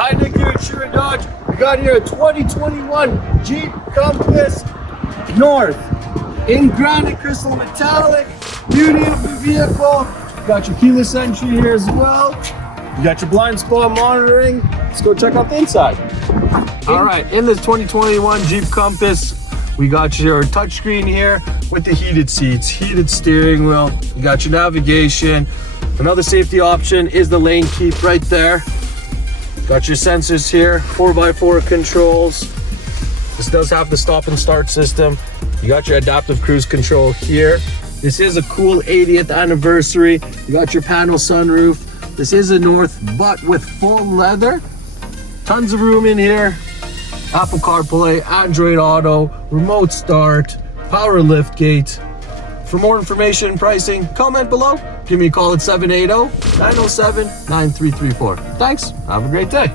Hi, Nick here at Sherwood Dodge. We got here a 2021 Jeep Compass North in granite crystal metallic. Beauty of the vehicle. You got your keyless entry here as well. You got your blind spot monitoring. Let's go check out the inside. All right, in this 2021 Jeep Compass, we got your touchscreen here with the heated seats, heated steering wheel. You got your navigation. Another safety option is the lane keep right there. Got your sensors here, 4x4 controls. This does have the stop and start system. You got your adaptive cruise control here. This is a cool 80th anniversary. You got your panel sunroof. This is a North, but with full leather. Tons of room in here. Apple CarPlay, Android Auto, remote start, power lift gate. For more information and pricing, comment below. Give me a call at 780-907-9334. Thanks. Have a great day.